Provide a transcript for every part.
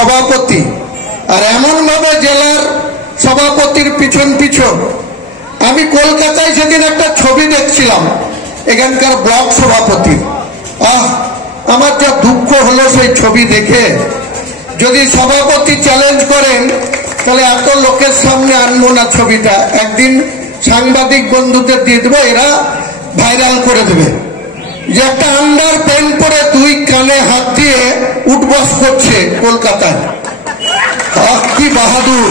সভাপতি, আর এমন ভাবে জেলার সভাপতির পিছন পিছন আমি কলকাতায় সেদিন একটা ছবি দেখছিলাম এখানকার ব্লক সভাপতি। আমার যা দুঃখ হলো সেই ছবি দেখে। যদি সভাপতি চ্যালেঞ্জ করেন তাহলে এত লোকের সামনে আনবো না ছবিটা, একদিন সাংবাদিক বন্ধুদের দিয়ে দেবো, এরা ভাইরাল করে দেবে যে একটা আন্ডার প্যান্ট পরে দুই কানে হাত দিয়ে উঠবস করছে কলকাতায়। কি বাহাদুর!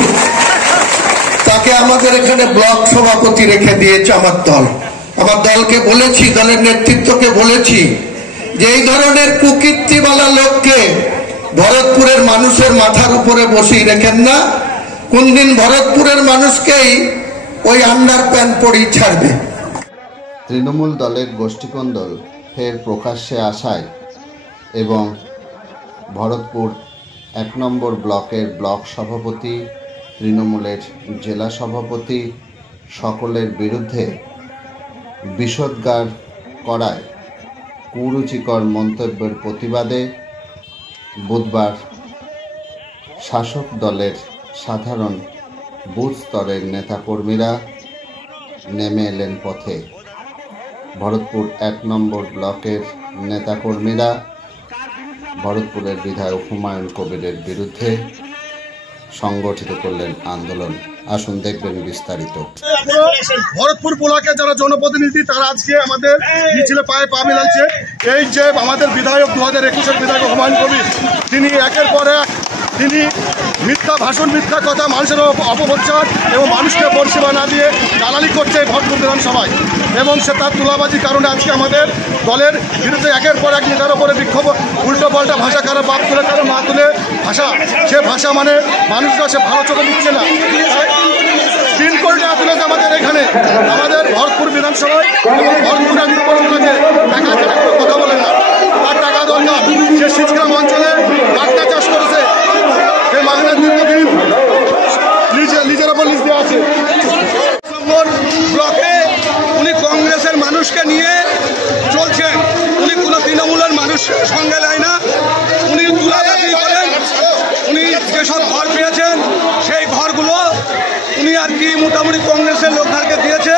তাকে আমাদের এখানে ব্লক সভাপতি রেখে দিয়েছে আমার দল। আমার দলকে বলেছি, দলের নেতৃত্বকে বলেছি যে এই ধরনের কুকীর্তিওয়ালা লোককে ভরতপুরের মানুষের মাথার উপরে বসিয়ে রেখেন না, কোন দিন ভরতপুরের মানুষকেই ওই আন্ডার প্যান্ট পরেই ছাড়বে। তৃণমূল দলের গোষ্ঠীকন্দল ফের প্রকাশ্যে আসায় এবং ভরতপুর ১ নম্বর ব্লকের ব্লক সভাপতি, তৃণমূলের জেলা সভাপতি সকলের বিরুদ্ধে বিষোদ্গার করায় কুরুচিকর মন্তব্যের প্রতিবাদে বুধবার শাসক দলের সাধারণ বুথ স্তরের নেতাকর্মীরা নেমে এলেন পথে। ভরতপুর ১ নম্বর ব্লকের নেতাকর্মীরা ভরতপুরের বিধায়ক হুমায়ুন কবিরের বিরুদ্ধে সংগঠিত করলেন আন্দোলন। আসুন দেখবেন বিস্তারিত। ভরতপুর ব্লকে যারা জনপ্রতিনিধি তারা আজকে আমাদের মিছিলে পায়ে পা মিলাচ্ছে। এই যে আমাদের বিধায়ক 2021-এর বিধায়ক হুমায়ুন কবির, তিনি একের পর এক তিনি মিথ্যা ভাষণ, মিথ্যা কথা, মানুষের অপপ্রচার এবং মানুষকে পরিষেবা না দিয়ে দালালি করছে এই ভরতপুর বিধানসভায়, এবং সে তার তুলাবাজির কারণে আজকে আমাদের দলের বিরুদ্ধে একের পর এক নেতার ওপরে বিক্ষোভ, উল্টো পাল্টা ভাষা, কারো বাপ তুলে কারো মা তুলে ভাষা, সে ভাষা মানে মানুষরা সে ভালো চোখে দিচ্ছে না। পিনকোড তুলেছে আমাদের এখানে, আমাদের ভরতপুর বিধানসভায় এবং ভরতপুরের কথা বলে না, তার টাকা দরকার। সে শীতগ্রাম অঞ্চলে বাগদা চাষ করেছে, সে মাগনা দীর্ঘদিন লিজের ওপর লিজ দেওয়া আছে। ব্লকে উনি কংগ্রেসের মানুষকে নিয়ে চলছেন, উনি কোনো তৃণমূলের মানুষের সঙ্গে নেয় না। উনি তুলাবাজি করেন, উনি যেসব ঘর পেয়েছেন সেই ঘরগুলো উনি আর কি মোটামুটি কংগ্রেসের লোকদেরকে দিয়েছে।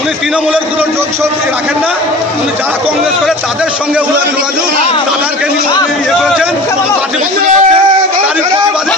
উনি তৃণমূলের কোনো যোগসব রাখেন না, উনি যারা কংগ্রেস করে তাদের সঙ্গে উনার যোগাযোগ, তাদেরকে নিয়ে ইয়ে করেছেন, তারই প্রতিবাদে